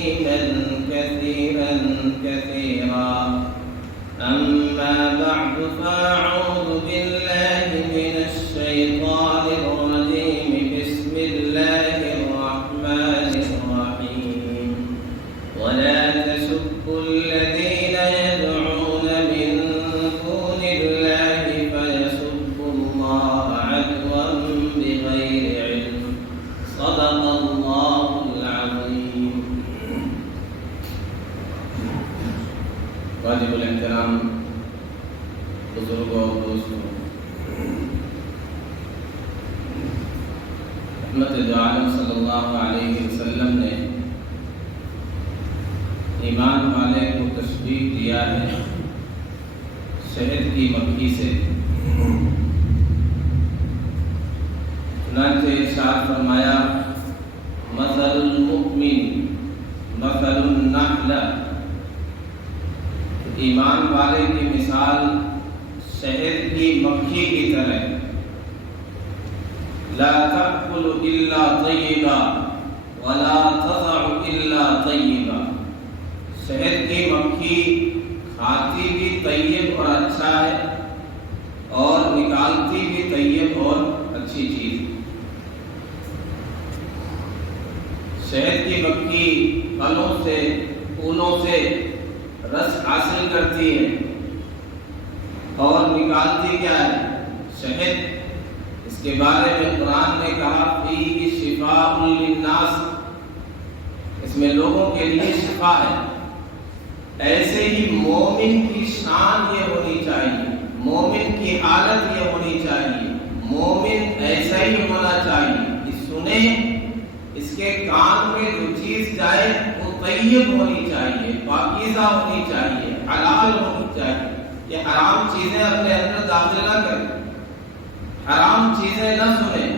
تسليما كثيرا كثيرا. أما بعد فأعوذ بالله من الشيطان الرجيم. بسم الله الرحمن الرحيم. ولا تسبوا الذين يدعون من دون الله فيسبوا الله عدوا بغير علم. صدق الله العظيم. واجب الاحترام بزرگوں اور دوستوں، رحمت عالم صلی اللہ علیہ وسلم نے ایمان والے کو تشبیہ دیا ہے شہد کی مکھی سے. چنانچہ ارشاد فرمایا مثل المؤمن مثل النحل، ایمان والے کی مثال شہد کی مکھی کی طرح. لا تأكل إلا طيبا ولا تضع إلا طيبا. شہد کی مکھی کھاتی بھی طیب اور اچھا ہے اور نکالتی بھی طیب اور اچھی چیز. شہد کی مکھی پھلوں سے پھولوں سے رس حاصل کرتی ہے اور نکالتی کیا ہے؟ شہد. اس کے بارے میں قرآن نے کہا فیہ شفاء للناس، اس میں لوگوں کے لیے شفا ہے. ایسے ہی مومن کی شان یہ ہونی چاہیے، مومن کی حالت یہ ہونی چاہیے. مومن ایسا ہی ہونا چاہیے کہ سنے اس کے کان میں جو چیز جائے وہ طیب ہونی چاہیے، پاکیزہ ہونی چاہیے، حلال ہونی چاہیے. یہ حرام چیزیں اپنے اندر داخل نہ کریں، حرام چیزیں نہ سنیں،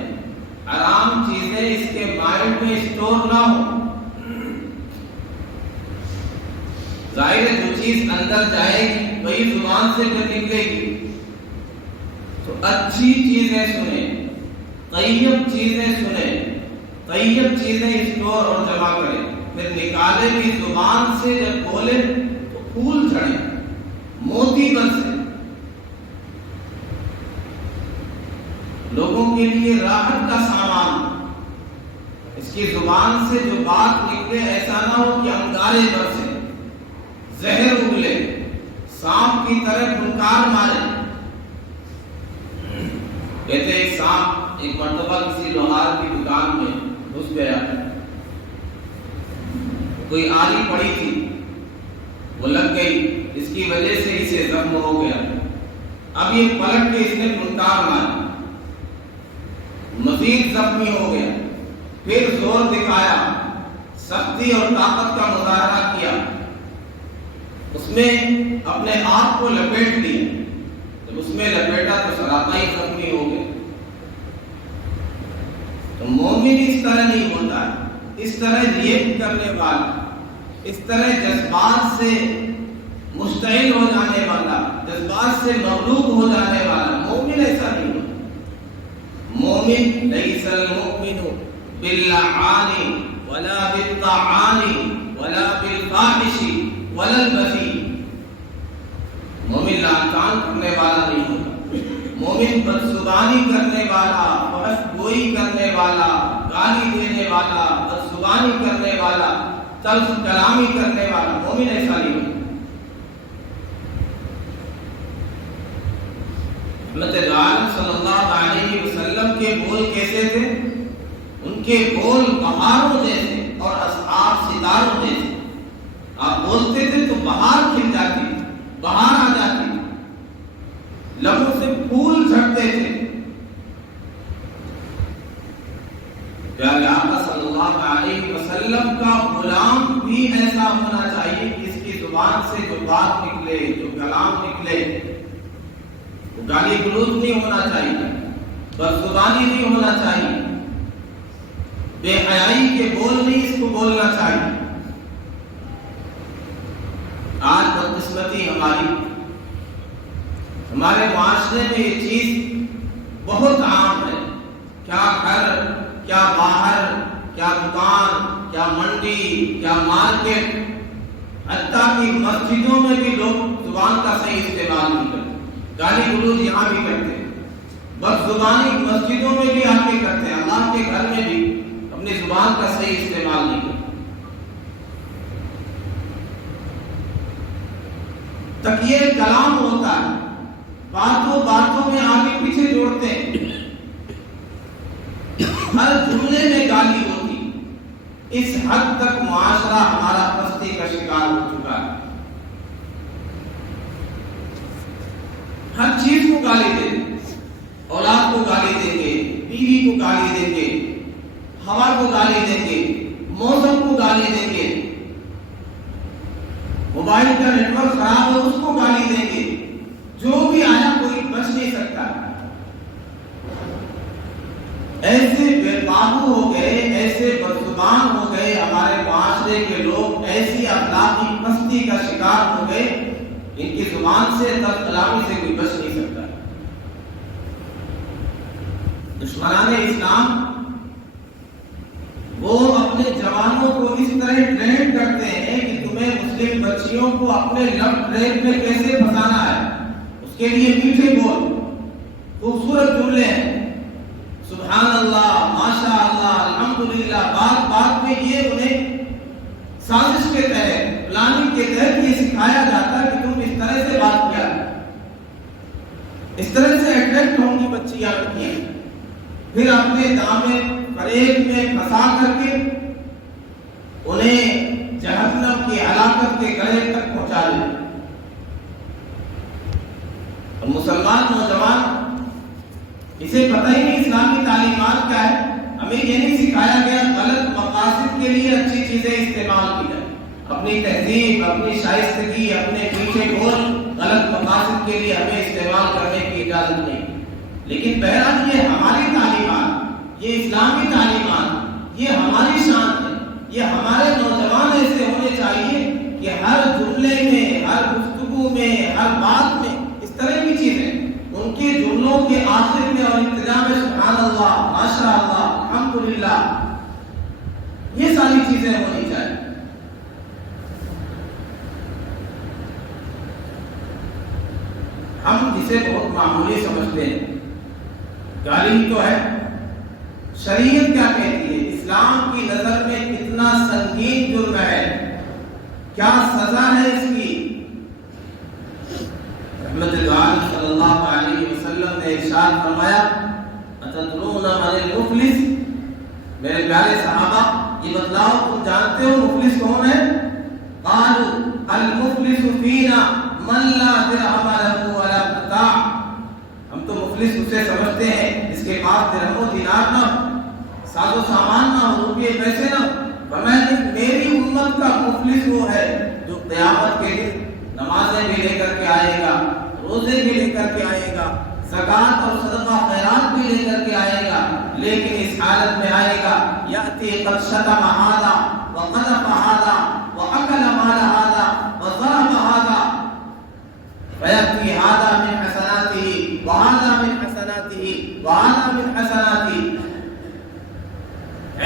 حرام چیزیں اس کے مائنڈ میں اسٹور نہ ہو. ظاہر ہے جو چیز اندر جائے گی وہی زبان سے پھر نکلے گی. تو اچھی چیزیں سنیں، طیب چیزیں سنیں، طیب چیزیں اسٹور اور جمع کریں. پھر نکالے بھی زبان سے جب بولے تو پھول جھڑے، موتی برسے. لوگوں کے لیے راحت کا سامان. اس کی زبان سے جو بات نکلے ایسا نہ ہو کہ انگارے برسے، زہر اگلے، سانپ کی طرح پھنکار مارے. کہتے ایک سانپ ایک مرتبہ کسی لوہار کی دکان میں گھس گیا. کوئی آری پڑی تھی وہ لگ گئی، اس کی وجہ سے اسے زخم ہو گیا. اب یہ پلٹ کے اس نے پھنکار ماری، مزید زخمی ہو گیا. پھر زور دکھایا، سختی اور طاقت کا مظاہرہ کیا، اس میں اپنے آپ کو لپیٹ دیا. جب اس میں لپیٹا تو سراپا ہی زخمی ہو گیا. تو مومن اس طرح نہیں ہوتا ہے، اس طرح ریئیکٹ کرنے والا، اس طرح جذبات سے مشتعل ہو جانے والا، جذبات سے مغلوب ہو جانے والا مومن ایسا نہیں ہوتا. مومن لیس المؤمن باللعان ولا بالطعان ولا بالفاحش ولا البذیء. مومن لعان کرنے والا نہیں ہوتا. مومن بدزبانی کرنے والا، بحث گوئی کرنے والا، گالی دینے والا، بدزبانی کرنے والا، تلخ کلامی کرنے والا مومن ایسا نہیں ہوتا. رحمت عالم صلی اللہ علیہ وسلم کے بول کیسے تھے؟ ان کے بول بہاروں جیسے اور اصحاب ستاروں جیسے. آپ بولتے تھے تو بہار کھل جاتی، بہار آ جاتی، لبوں سے پھول جھڑتے تھے. پیارے آقا صلی اللہ علیہ وسلم کا غلام بھی ایسا ہونا چاہیے کہ اس کی زبان سے جو بات نکلے، جو کلام نکلے وہ گالی گلوچ نہیں ہونا چاہیے، بدزبانی نہیں ہونا چاہیے، بے حیائی کے بول نہیں اس کو بولنا چاہیے. آج بدقسمتی ہمارے معاشرے میں یہ چیز بہت عام ہے. کیا گھر، کیا باہر، کیا دکان، کیا منڈی یا مارکیٹ، حتیٰ کہ مسجدوں میں بھی لوگ زبان کا صحیح استعمال نہیں کرتے، گالی گلوچ یہاں بھی کرتے ہیں، بس زبانی مسجدوں میں بھی آ کے کرتے ہیں، اللہ کے گھر میں بھی اپنی زبان کا صحیح استعمال نہیں کرتے۔ تکیے کلام ہوتا ہے، باتوں باتوں میں آگے پیچھے جوڑتے ہیں، ہر جملے میں گالی ہوتی، اس حد تک معاشرہ ہمارا پستی کا شکار ہو چکا ہے۔ ہر چیز کو گالی دیں گے، اولاد کو گالی دیں گے، بیوی کو گالی دیں گے، ہوا کو گالی دیں گے، موسم کو گالی دیں گے، موبائل کا نیٹ ورک خراب ہو اس کو گالی دیں گے، جو بھی آیا کوئی بچ نہیں سکتا۔ ایسے بے قابو ہو گئے، ایسے بدزبان ہو گئے ہمارے معاشرے کے لوگ، ایسی اخلاقی پستی کا شکار ہو گئے، ان کی زبان سے تب کلامی سے کوئی بچ نہیں سکتا۔ دشمنان اسلام وہ اپنے جوانوں کو اس طرح ٹرین کرتے ہیں کہ تمہیں مسلم بچیوں کو اپنے لو ٹریک میں کیسے پھنسانا ہے، اس کے لیے میٹھے بول، خوبصورت جملے ہیں، سبحان اللہ، ماشاء اللہ، الحمدللہ، بات بات میں یہ انہیں سازش کے تحت، پلاننگ کے تحت یہ سکھایا جاتا ہے کہ تم اس طرح سے بات کیا، اس طرح سے اٹریکٹ ہوں گی بچیاں لڑکیاں، پھر اپنے دامن فریب میں پھنسا کر کے انہیں جہنم کی ہلاکت کے گڑھے تک پہنچا دیں۔ اور مسلمان نوجوان اسے پتہ ہی نہیں اسلامی تعلیمات کیا ہے، ہمیں یہ نہیں سکھایا گیا غلط مقاصد کے لیے اچھی چیزیں استعمال کی جائیں، اپنی تہذیب، اپنی شائستگی، اپنے پیچھے گول غلط مقاصد کے لیے ہمیں استعمال کرنے کی اجازت نہیں۔ لیکن بہرحال یہ ہماری تعلیمات، یہ اسلامی تعلیمات، یہ ہماری شان ہے، یہ ہمارے نوجوان ایسے ہونے چاہیے کہ ہر جملے میں، ہر گفتگو میں، ہر بات میں اس طرح کی چیزیں ان کے جملوں کے آخر میں اور ابتدا میں سبحان اللہ، ماشاء اللہ، الحمدللہ، یہ ساری چیزیں ہونی چاہیے۔ ہم جسے بہت معمولی سمجھتے ہیں، گالی تو ہے، شریعت کیا کہتی ہے، اسلام کی نظر میں کتنا سنگین جرم ہے، کیا سزا ہے اس کی۔ رحمت اللہ صلی اللہ علیہ وسلم نے ارشاد فرمایا، اتدرون من المفلس، میرے پیارے صحابہ یہ بتلاؤ تم جانتے ہو مفلس کون ہے؟ قالوا المفلس فینا من لا درہم لہ ولا متاع، ہم تو مفلس اسے سمجھتے ہیں اس کے پاس درہم و دینار نہ، ساز و سامان نہ، روپے پیسے نہ۔ فرمایا کہ میری امت کا مفلس وہ ہے جو قیامت کے دن نمازیں بھی لے کر کے آئے گا، روزے بھی لے کر کے آئے گا، زکوٰۃ اور صدقہ خیرات بھی لے کر کے آئے گا، لیکن اس حالت میں آئے گا یأتی قد شتم ھذا وقذف ھذا وأکل مال ھذا وضرب ھذا فیأتی ھذا من حسناتہ وھذا من حسناتہ وھذا من حسناتہ،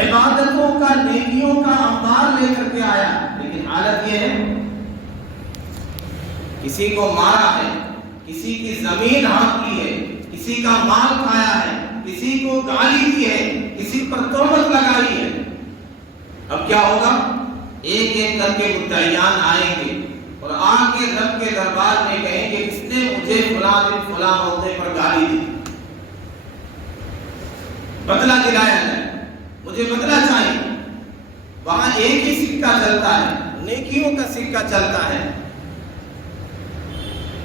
عبادتوں کا، نیکیوں کا انبار لے کر کے آیا، لیکن حالت یہ ہے کسی کو مارا ہے، کسی کی زمین ہاتھ کی ہے، کسی کا مال کھایا ہے، کسی کو گالی دی ہے، کسی پر تہمت لگائی ہے۔ اب کیا ہوگا؟ ایک ایک کر کے مدعیان آئیں گے اور آ کے رب کے دربار میں کہیں گے کس نے مجھے فلاں دن فلاں موقع پر گالی دی، بدلہ دلایا جائے، مجھے بدلہ چاہیے۔ وہاں ایک ہی سکہ چلتا ہے، نیکیوں کا سکہ چلتا ہے۔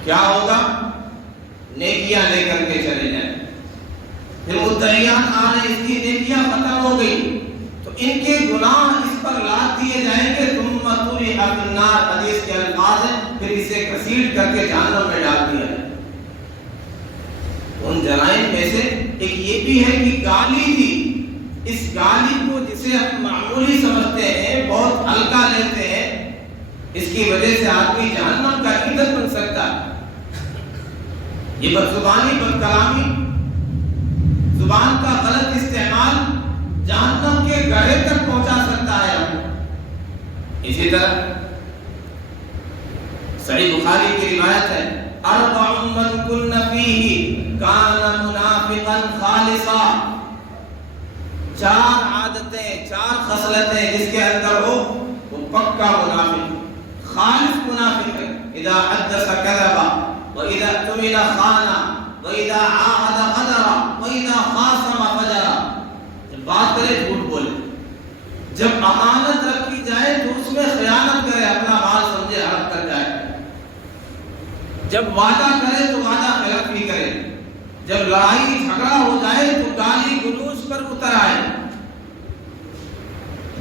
کیا ہوگا؟ نیکیاں لے کر کے چلے جائیں، پھر مدعیان آ رہے، اس کی نیکیاں ختم ہو گئی تو ان کے گناہ اس پر لاد دیے جائیں گے، ثم طرح فی النار، حدیث کے الفاظ ہیں، پھر اسے گھسیٹ کر کے جہنم میں ڈال دیا جائے۔ ان جرائم میں سے ایک یہ بھی ہے کہ گالی دی، اس گالی کو جسے ہم معمولی سمجھتے ہیں، بہت ہلکا لیتے ہیں، اس کی وجہ سے آدمی جہنم کا ایندھن بن سکتا ہے۔ یہ بدزبانی، بدکلامی، زبان کا غلط استعمال جہنم کے گڑھے تک پہنچا سکتا ہے۔ اسی طرح صحیح بخاری کی روایت ہے اربع من کن فیہ کان منافقا خالصا، 4 عادتیں 4 خصلتیں جس کے اندر ہو وہ پکا منافق، خالص منافق ہے۔ اذا حدث كذب واذا اؤتمن خان واذا عاهد غدر واذا خاصم فجر، جب بات کرے جھوٹ بولے، جب امانت رکھی جائے تو اس میں خیانت کرے، اپنا مال سمجھے ہڑپ کر جائے، جب وعدہ کرے تو وعدہ خلاف بھی کرے، جب لڑائی جھگڑا ہو جائے تو گالی گلوچ پر اتر آئے،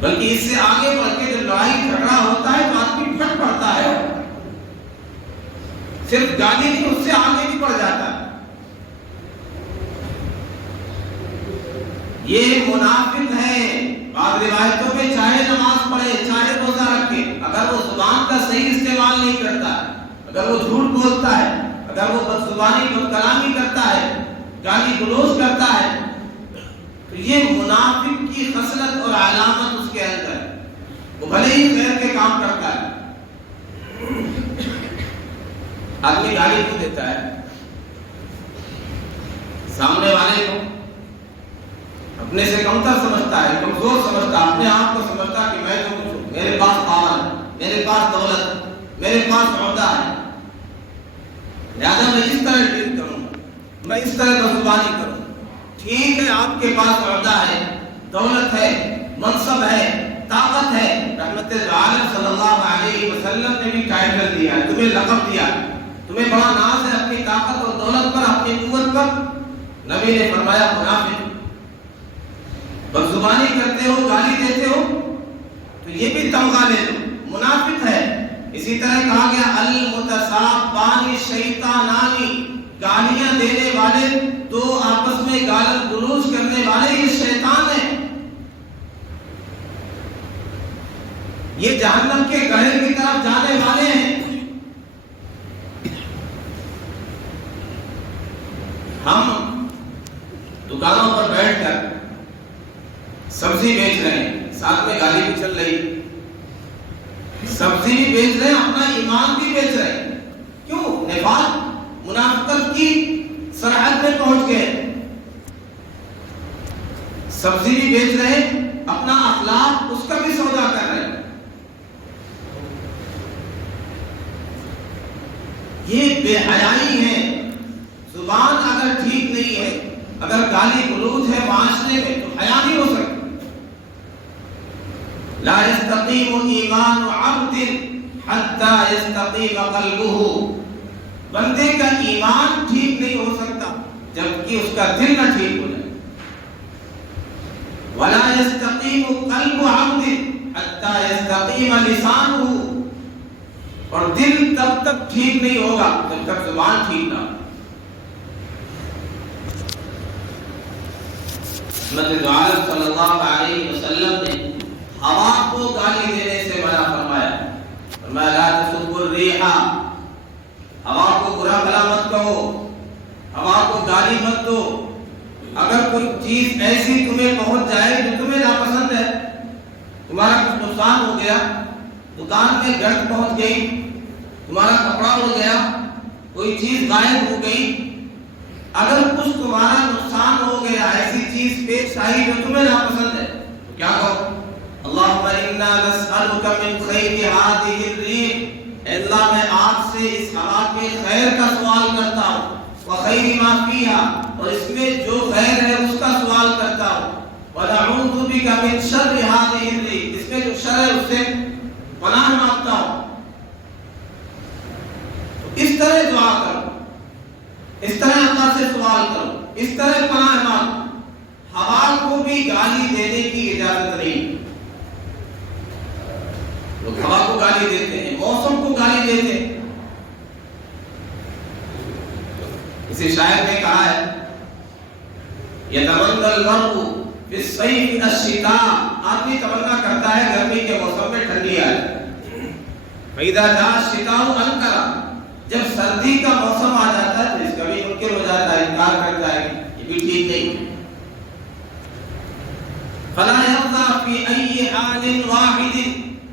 بلکہ اس سے آگے بڑھ کے جب لڑائی جھگڑا ہوتا ہے تو آدمی پھٹ پڑتا ہے، صرف گالی نہیں اس سے آگے بھی بڑھ جاتا ہے۔ یہ منافق ہے۔ بعض روایتوں میں چاہے نماز پڑھے چاہے روزہ رکھے، اگر وہ زبان کا صحیح استعمال نہیں کرتا، اگر وہ جھوٹ بولتا ہے، اگر وہ بدزبانی بد کلامی کرتا ہے، گالی گلوچ کرتا ہے، تو یہ منافق کی خصلت اور علامت اس کے اندر ہے۔ وہ بھلے ہی خیر کے کام کرتا ہے۔ آدمی گالی کیوں دیتا ہے؟ سامنے والے کو اپنے سے کمتر سمجھتا ہے، کمزور سمجھتا ہے، اپنے آپ کو سمجھتا ہے کہ میں تو کچھ ہوں، میرے پاس پاور ہے، میرے پاس دولت، میرے پاس عہدہ ہے، لہذا میں اس طرح ڈیل کروں، میں اس طرح بدزبانی کروں۔ ٹھیک ہے، آپ کے پاس عہدہ ہے، دولت ہے، منصب ہے، طاقت ہے، رحمت عالم صلی اللہ علیہ وسلم نے بھی ٹائٹل دیا ہے، تمہیں لقب دیا، تمہیں بڑا ناز ہے اپنی طاقت اور دولت پر، اپنی قوت پر۔ نبی نے فرمایا منافق، بدزبانی کرتے ہو، گالی دیتے ہو تو یہ بھی تمغہ لے لو، منافق ہے۔ اسی طرح کہا گیا المتسابان شیطانانی، گالیاں دینے والے، دو آپس میں گال گلوچ کرنے والے یہ شیطان ہیں، یہ جہنم کے گڑھے کی طرف جانے والے ہیں۔ ہم دکانوں پر بیٹھ کر سبزی بیچ رہے ہیں، ساتھ میں گالی بھی چل رہی، سبزی بھی بیچ رہے ہیں، اپنا ایمان بھی بیچ رہے ہیں۔ کیوں؟ نفاق منافقت کی سرحد میں پہنچ گئے۔ سبزی بھی بیچ رہے ہیں، اپنا اخلاق اس کا بھی سودا کر رہے ہیں۔ یہ بے حیائی ہے۔ زبان اگر ٹھیک نہیں ہے، اگر گالی گلوچ ہے معاشرے میں، تو حیا نہیں ہو سکتی۔ لا يستقيم ایمان عبد حتى يستقيم قلبه، بندے کا ایمان ٹھیک نہیں ہو سکتا جب کہ اس کا دل نہ ٹھیک ہو جائے۔ ولا يستقيم قلب عبد حتى يستقيم لسانه، اور دل تب تک ٹھیک نہیں ہوگا جب تک زبان ٹھیک نہ ہو۔ نبی عالم صلی اللہ علیہ وسلم نے ہوا کو گالی دینے سے منع فرمایا، فرمایا لا تسبوا الريح، ہوا کو برا بھلا مت کہو، ہوا کو گالی مت دو۔ اگر کوئی چیز ایسی تمہیں پہنچ جائے جو تمہیں ناپسند ہے، تمہارا کچھ نقصان ہو گیا، دکان میں گرد پہنچ گئی، تمہارا کپڑا اڑ گیا، کوئی چیز غائب ہو گئی، اگر کچھ تمہارا نقصان ہو گیا، ایسی چیز پیش آئی جو تمہیں ناپسند ہے، تو کیا کہو؟ اللہم انا نسألک من خیر هذه الريح، اے اللہ میں آپ سے اس ہوا کے خیر کا سوال کرتا ہوں، وخیر ما فیہا، اور اس میں جو خیر ہے اس کا سوال کرتا ہوں، ونعوذ بک من شر هذه الريح، اس میں جو شر ہے اس سے پناہ مانگتا ہوں۔ تو اس طرح دعا کرو، اس طرح اللہ سے سوال کرو، اس طرح پناہ مانگو۔ ہوا کو بھی گالی دینے کی اجازت نہیں۔ لوگ ہوا کو گالی دیتے ہیں، موسم کو گالی دیتے ہیں۔ کسی شاعر نے کہا ہے یتمنى المرء في الصيف الشتاء، آدمی تمنا کرتا ہے گرمی کے موسم میں ٹھنڈی آئے، فإذا جاء الشتاء أنكر، جب سردی کا موسم آ جاتا ہے تو اس کا بھی منکر ہو جاتا ہے، انکار کرتا ہے، یہ بھی ٹھیک نہیں۔ فلا يرضى في أي حال واحد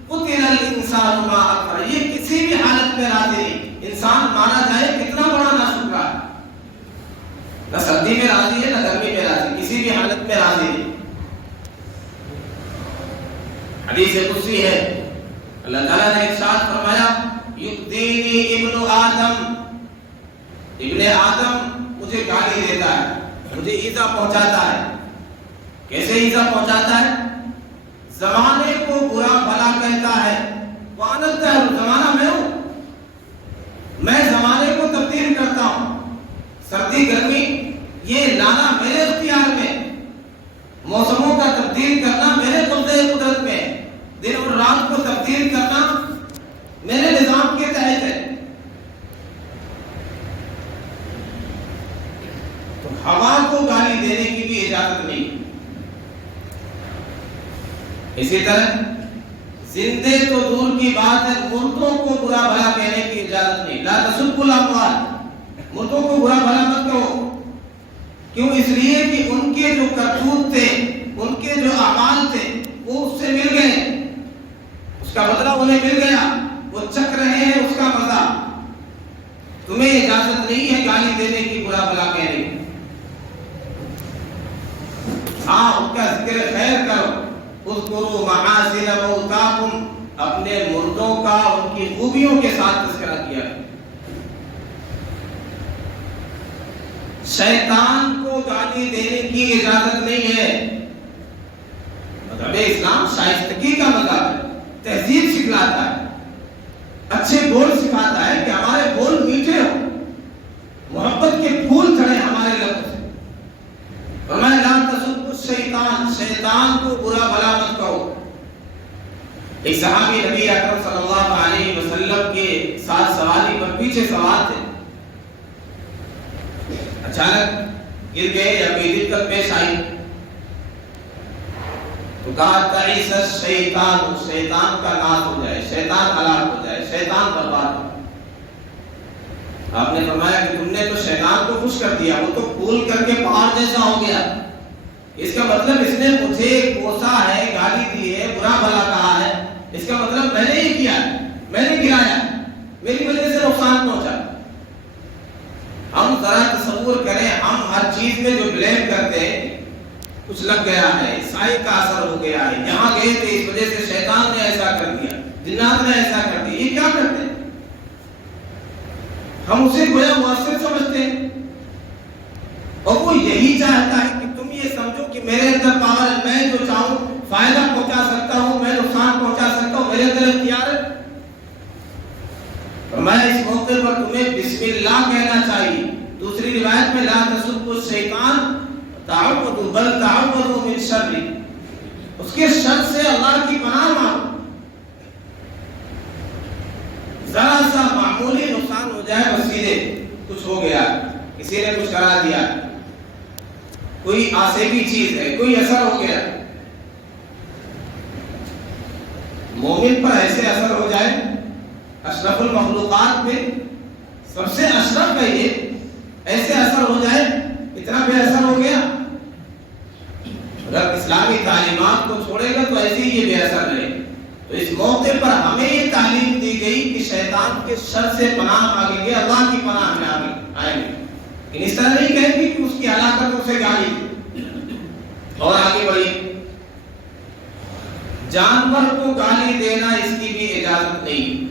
قتل الانسان ما اکفر، یہ کسی بھی حالت میں راضی نہیں. انسان مانا جائے کتنا بڑا ناشکرا ہے، نہ سردی میں راضی ہے نہ گرمی میں راضی، کسی بھی حالت میں راضی نہیں. حدیث قدسی ہے، اللہ تعالیٰ نے ارشاد فرمایا یؤذینی ابن آدم، ابن آدم مجھے گالی دیتا ہے، مجھے ایذا پہنچاتا ہے. کیسے ایذا پہنچاتا ہے؟ زمانے کو برا بھلا کہتا ہے. وَأَنَا الدَّهْرُ، زمانہ میں ہوں، میں زمانے کو تبدیل کرتا ہوں. سردی گرمی یہ لانا میرے اختیار میں، موسموں کا تبدیل کرنا میرے قبضے قدرت میں، دن اور رات کو تبدیل کرنا میرے نظام کے تحت ہے. تو ہوا کو گالی دینے کی بھی اجازت نہیں. اسی طرح زندے تو دور کی بات ہے، مردوں کو برا بھلا کہنے کی اجازت نہیں. لا تسبوا الاموات، مردوں کو برا بھلا مت کہو. کیوں؟ اس لیے کہ ان کے جو کرتوت تھے، ان کے جو اعمال تھے وہ اس سے مل گئے، اس کا بدلہ انہیں مل گیا، وہ چکھ رہے ہیں اس کا مزہ. تمہیں اجازت نہیں ہے گالی دینے کی، برا بھلا کہنے کی. ہاں ان کا ذکر خیر کرو. اذکروا محاسن موتاکم، اپنے مردوں کا ان کی خوبیوں کے ساتھ تذکرہ کیا. شیطان کو گالی دینے کی اجازت نہیں ہے. مذہب اسلام شائستگی کا مذہب ہے، تہذیب سکھلاتا ہے، اچھے بول سکھاتا ہے کہ ہمارے بول میٹھے ہوں، محبت کے پھول چڑھے ہمارے لبوں سے. فرمایا لا تسبوا الشیطان، شیطان کو برا بھلا مت کہو. ایک صحابی نبی اکرم صلی اللہ علیہ وسلم کے ساتھ سواری پر پیچھے سوار تھے. اچانک گر گئے یا کوئی دقت پیش آئی تو کہا تعیس الشیطان، شیطان کا ناس ہو جائے، شیطان ہلاک ہو جائے، شیطان برباد ہو. آپ نے فرمایا کہ تم نے تو شیطان کو خوش کر دیا، وہ تو پھول کر کے پہاڑ جیسا ہو گیا. اس کا مطلب اس نے مجھے کوسا ہے، گالی دی ہے، برا بھلا کہا ہے، اس کا مطلب میں نے ہی کیا ہے، میں نے گرایا، میری وجہ سے نقصان پہنچا. ہم ذرا تصور کریں، ہم ہر چیز میں جو بلیم کرتے ہیں، کچھ لگ گیا ہے، سائے کا اثر ہو گیا ہے، یہاں گئے تھے اس وجہ سے شیطان نے ایسا کر دیا، جنات نے ایسا کر دیا، یہ کیا کرتے ہیں؟ ہم اسے گویا مؤثر سمجھتے ہیں، اور وہ یہی چاہتا ہے کہ تم یہ سمجھو کہ میرے اندر پاور ہے، میں جو چاہوں فائدہ پہنچا سکتا ہوں، میں نقصان پہنچا سکتا ہوں، میرے اندر اختیار ہے. فرمایا اس موقع پر تمہیں بسم اللہ کہنا چاہیے. دوسری روایت میں لا تسبوا الشیطان تعوذوا بل تعوذوا من شر، اس کے شر سے اللہ کی پناہ مانگو. ذرا سا معمولی نقصان ہو جائے، بس سیدھے کچھ ہو گیا، کسی نے کچھ کرا دیا، کوئی آسیبی چیز ہے، کوئی اثر ہو گیا. مومن پر ایسے اثر ہو جائے، اشرف المخلوقات میں سب سے اشرف ہے یہ، ایسے اثر ہو جائے، اتنا بے اثر ہو گیا. اگر اسلامی تعلیمات کو چھوڑے گا تو ایسے ہی یہ بے اثر رہے. تو اس موقع پر ہمیں یہ تعلیم دی گئی کہ شیطان کے شر سے پناہ مانگیں گے، اللہ کی پناہ میں آئیں گے. لیکن اس طرح نہیں کہیں گے کہ اس کی ہلاکتوں سے گالی اور آگے بڑھی. جانور کو گالی دینا اس کی بھی اجازت نہیں.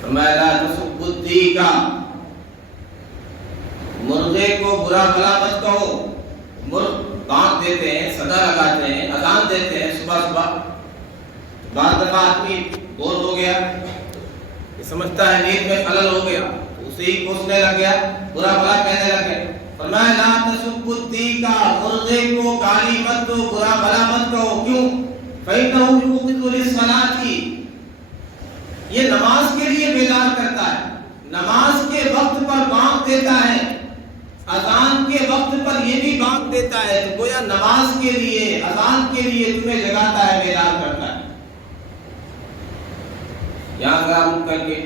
فرمایا لا تسبوا الدیک، مرغے کو برا بھلا مت کہو. مرغ کانپ دیتے ہیں، صدا لگاتے ہیں، اذان دیتے ہیں صبح صبح. بعض دفعہ آدمی بور ہو گیا، یہ سمجھتا ہے نیند میں خلل ہو گیا، اسے ہی کوسنے لگ گیا، برا بھلا کہنے لگ گیا. فرمایا لا تسبوا الدیک، مرغے کو گالی مت دو، برا بھلا مت کہو. کیوں؟ فإنه يوقظ للصلاة، یہ نماز کے لیے بیدار کرتا ہے، نماز کے وقت پر بانگ دیتا ہے، اذان کے وقت پر یہ بھی بانگ دیتا ہے. تو گویا نماز کے لیے، اذان کے لیے تمہیں جگاتا ہے، بیدار کرتا ہے. یہاں ذرا رک کر کے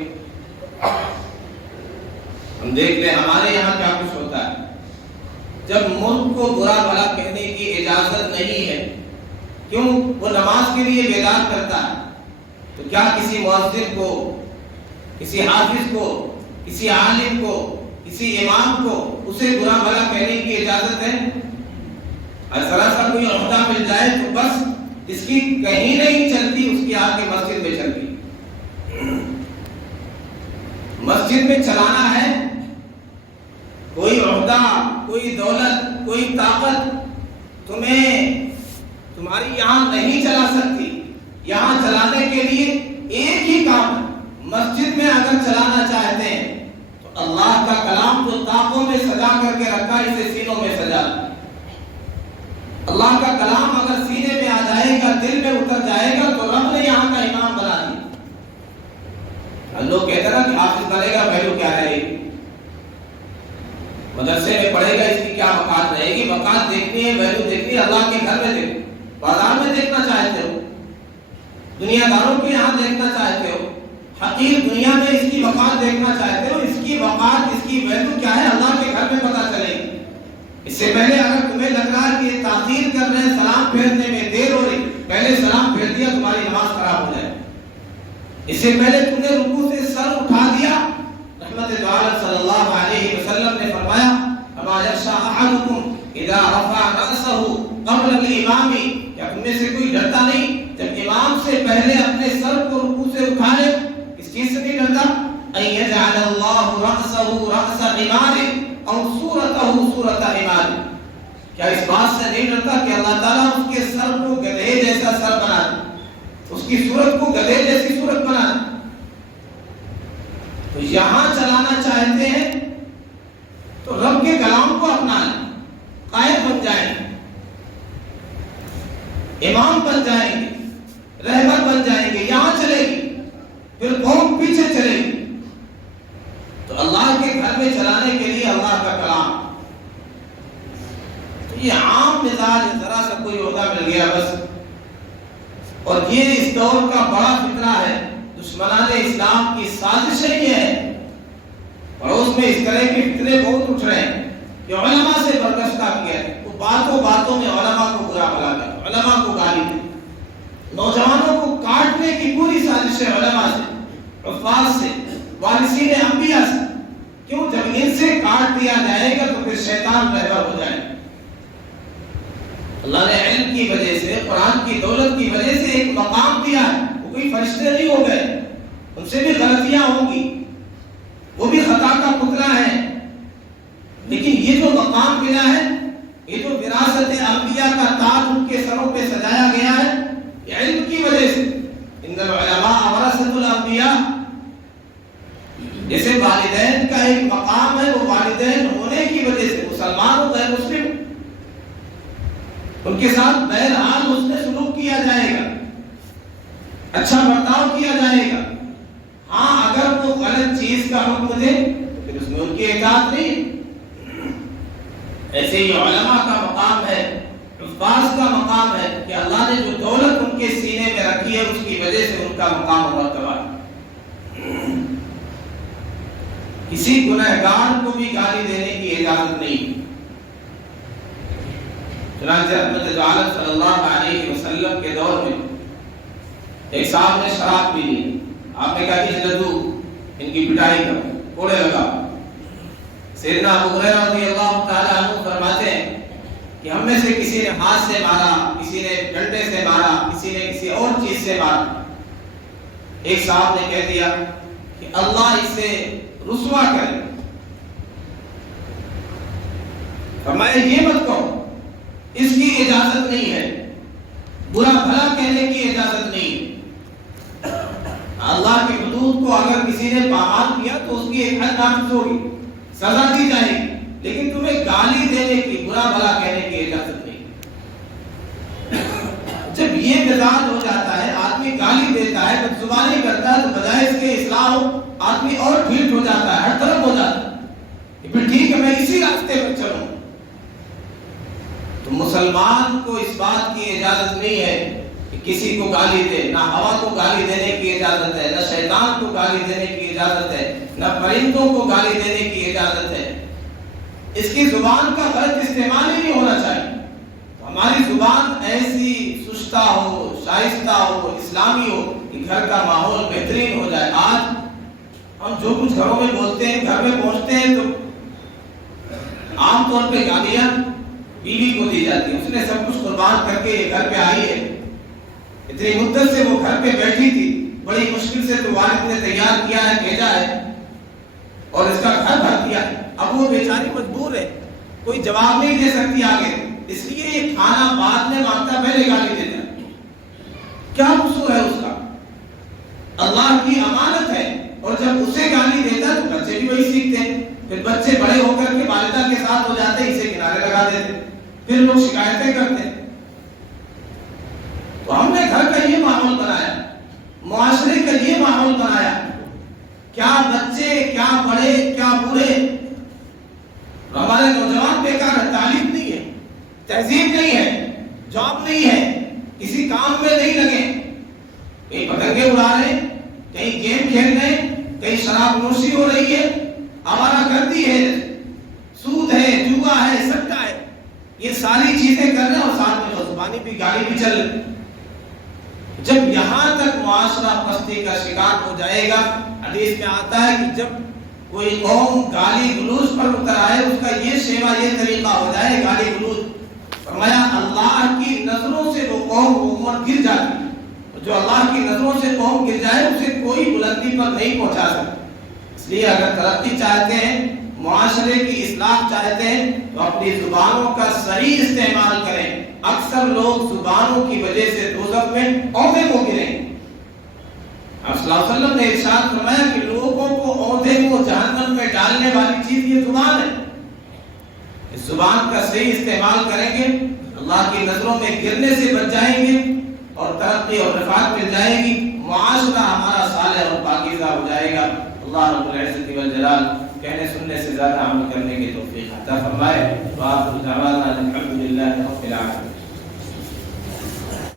ہم دیکھ لیں ہمارے یہاں کیا کچھ ہوتا ہے. جب ملک کو برا بھلا کہنے کی اجازت نہیں ہے کیوں؟ وہ نماز کے لیے بیدار کرتا ہے۔ تو کیا کسی مؤذن کو، کسی حافظ کو، کسی عالم کو، کسی امام کو اسے برا بھلا کہنے کی اجازت ہے؟ اگر ذرا سا کوئی عہدہ مل جائے تو بس اس کی کہیں نہیں چلتی، اس کی آگے مسجد میں چلتی۔ مسجد میں چلانا ہے، کوئی عہدہ، کوئی دولت، کوئی طاقت تمہاری یہاں نہیں چلا سکتی۔ یہاں چلانے کے لیے ایک ہی کام ہے، مسجد میں اگر چلانا چاہتے ہیں تو اللہ کا کلام جو طاقوں میں سجا کر کے رکھا اسے سینوں میں سجا۔ اللہ کا کلام اگر سینے میں آ جائے گا، دل میں اتر جائے گا تو رب نے یہاں کا امام بنا دیا۔ لوگ کہتے ہیں کہ حافظ بنے گا ویلو کیا رہے گی، مدرسے میں پڑھے گا اس کی کیا وقات رہے گی؟ وقات دیکھنی ہے، ویلو دیکھنی ہے، اللہ کے گھر میں دیکھنی، بازار میں دیکھنا چاہتے ہو، دنیا داروں کے یہاں دیکھنا چاہتے ہو، حقیر دنیا میں اس کی وقات دیکھنا چاہتے ہو، اس کی وقات، اس کی ویلو کیا ہے اللہ کے گھر میں پتہ چلے گی۔ اس سے پہلے اگر تمہیں لگ رہا ہے کہ تاخیر کر رہے ہیں، سلام پھیرنے میں دیر ہو رہی، پہلے سلام پھیر دیا تمہاری نماز خراب ہو جائے۔ اس سے پہلے تم نے رکوع سے سر اٹھا دیا، رحمت عالم صلی اللہ علیہ وسلم نے فرمایا اما یخشی احدکم اذا رفع رأسه قبل الامام، کیا تم میں سے کوئی ڈرتا نہیں جب امام سے پہلے اپنے سر کو رکوع سے اٹھا لے؟ اس چیز سے نہیں ڈرتا؟ ان یجعل اللہ رأسه رأس حمار اور صورتہ صورت حمار، کیا اس بات سے نہیں ڈرتا کہ اللہ تعالیٰ اس کے سر کو گدھے جیسا سر بنا دے، اس کی صورت کو گدھے جیسی صورت بنا دے؟ تو یہاں چلانا چاہتے ہیں تو رب کے کلام کو اپنا لیں، قائد بن جائیں گے، امام بن جائیں گے، رہبر بن جائیں گے، یہاں چلے گی، پھر قوم پیچھے چلے گی۔ تو اللہ کے گھر میں چلانے کے لیے اللہ کا کلام، تو یہ عام مزاج، ذرا سا کوئی عہدہ مل گیا بس، اور یہ اس دور کا بڑا فتنہ ہے، دشمنان اسلام کی سازش یہ ہے۔ پڑوس میں اس طرح کے فتنے بہت اٹھ رہے ہیں کہ علماء سے برگشتہ کیا ہے، وہ باتوں میں علماء کو برا بھلا کہتے، علماء کو گالی دیتے، نوجوانوں کو کاٹنے کی پوری سازش ہے علماء سے، حفاظ سے، وارثین انبیاء سے۔ کیوں؟ جب ان سے کاٹ دیا جائے گا تو پھر شیطان رہبر ہو جائے گا۔ اللہ نے علم کی وجہ سے، قرآن کی دولت کی وجہ سے ایک مقام دیا ہے، وہ کوئی فرشتے نہیں ہو گئے، ان سے بھی غلطیاں ہوں گی، وہ بھی خطا کا پتلا ہے، لیکن یہ جو مقام ملا ہے، یہ جو وراثت انبیاء کا تاج ان کے سروں پہ سجایا گیا ہے، یہ علم کی وجہ سے۔ ان العلماء ورثۃ الانبیاء، جیسے والدین کا ایک مقام ہے، وہ والدین ہونے کی وجہ سے، مسلمان ہو غیر مسلم، ان کے ساتھ بہرحال اس نے سلوک کیا جائے گا، اچھا برتاؤ کیا جائے گا۔ ہاں اگر وہ غلط چیز کا حکم دے تو پھر اس میں ان کی اطاعت نہیں۔ ایسے ہی علماء کا مقام ہے، حفاظ کا مقام ہے کہ اللہ نے جو دولت ان کے سینے میں رکھی ہے اس کی وجہ سے ان کا مقام و مرتبہ۔ کسی گنہگار کو بھی گالی دینے کی اجازت نہیں۔ چنانچہ حضرت عالم صلی اللہ علیہ وسلم کے دور میں ایک صاحب نے شراب پی لی، آپ نے کہا کہ جلدو ان کی پٹائی کرو، کوڑے لگاؤ۔ سیدنا ابو ہریرہ رضی اللہ تعالی عنہ فرماتے ہیں کہ ہم میں سے کسی نے ہاتھ سے مارا، کسی نے ڈنڈے سے مارا، کسی نے کسی اور چیز سے مارا۔ ایک صاحب نے کہہ دیا کہ اللہ اسے رسوا کرے۔ فرمایا یہ مت کہو، اس کی اجازت نہیں ہے، برا بھلا کہنے کی اجازت نہیں۔ اللہ کی حدود کو اگر کسی نے پامال کیا تو اس کی ایک حد نافذ ہوگی، سزا دی جائے گی، لیکن تمہیں گالی دینے کی، برا بھلا کہنے کی اجازت نہیں۔ جب یہ مزاج ہو جاتا ہے، آدمی گالی دیتا ہے، بدزبانی کرتا ہے، تو بجائے اس کے اصلاح ہو، آدمی اور ڈھیٹ ہو جاتا ہے، ہر طرف ہو جاتا ہے کہ پھر ٹھیک ہے میں اسی راستے پر چلوں۔ تو مسلمان کو اس بات کی اجازت نہیں ہے کہ کسی کو گالی دے، نہ ہوا کو گالی دینے کی اجازت ہے، نہ شیطان کو گالی دینے کی اجازت ہے، نہ پرندوں کو گالی دینے کی اجازت ہے۔ اس کی زبان کا غلط استعمال ہی نہیں ہونا چاہیے۔ ہماری زبان ایسی سست گشتہ ہو، شائستہ ہو، اسلامی ہو، کہ گھر کا ماحول بہترین ہو جائے۔ آج ہم جو کچھ گھروں میں بولتے ہیں، گھر میں پہنچتے ہیں تو عام طور پہ گالیاں بیوی کو دی جاتی ہیں، اس نے سب کچھ قربان کر کے یہ گھر پہ آئی ہے، اتنی مدت سے وہ گھر پہ بیٹھی تھی، بڑی مشکل سے تو والد نے تیار کیا ہے، بھیجا ہے اور اس کا گھر بھر دیا، اب وہ بیچاری مجبور ہے، کوئی جواب نہیں دے سکتی آگے، اس لیے یہ کھانا بعد میں مانگتا، پہلے گالی دیتا۔ کیا قصور ہے اس کا؟ اللہ کی امانت ہے، اور جب اسے گالی دیتا تو بچے بھی وہی سیکھتے ہیں، پھر بچے بڑے ہو کر کے والدہ کے ساتھ ہو جاتے، اسے کنارے لگا دیتے، پھر لوگ شکایتیں کرتے۔ تو ہم نے گھر کا یہ ماحول بنایا، معاشرے کا یہ ماحول بنایا، کیا بچے، کیا بڑے، کیا بوڑھے، ہمارے نوجوان بیکار ہے، تعلیم نہیں ہے، تہذیب نہیں ہے، جاب نہیں ہے، کسی کام میں نہیں لگے، کہیں پتنگیں اڑا رہے، کہیں گیم کھیل رہے، کہیں شراب نوشی ہو رہی ہے، آوارہ گردی ہے، سود ہے، جوا ہے، سٹا ہے، یہ ساری چیزیں کر رہے ہیں اور ساتھ میں زبانی بھی، گالی بھی چل رہی۔ جب یہاں تک معاشرہ پستی کا شکار ہو جائے گا، حدیث میں آتا ہے کہ جب کوئی قوم گالی گلوچ پر اتر آئے، اس کا یہ شیوا، یہ طریقہ ہو جائے گالی گلوچ، فرمایا اللہ کی نظروں سے وہ قوم، وہ امت گر جاتی ہے، جو اللہ کی نظروں سے قوم گر جائے اسے کوئی بلندی پر نہیں پہنچا سکتا۔ اس لیے اگر ترقی چاہتے ہیں، معاشرے کی اصلاح چاہتے ہیں، تو اپنی زبانوں کا صحیح استعمال کریں۔ اکثر لوگ زبانوں کی وجہ سے دوزخ میں عہدے کو گریں۔ آپ صلی اللہ علیہ وسلم نے ارشاد فرمایا کہ لوگوں کو عہدے کو جہنم میں ڈالنے والی چیز یہ زبان ہے۔ اس زبان کا صحیح استعمال کریں گے، اللہ کی نظروں میں گرنے سے بچ جائیں گے اور ترقی اور رفعت مل جائے گی، معاشرہ ہمارا صالح اور پاکیزہ ہو جائے گا۔ اللہ رب العزت والجلال کہنے سننے سے زیادہ عمل کرنے کی توفیق عطا فرمائے۔ وآخر دعوانا الحمد للہ رب العالمین۔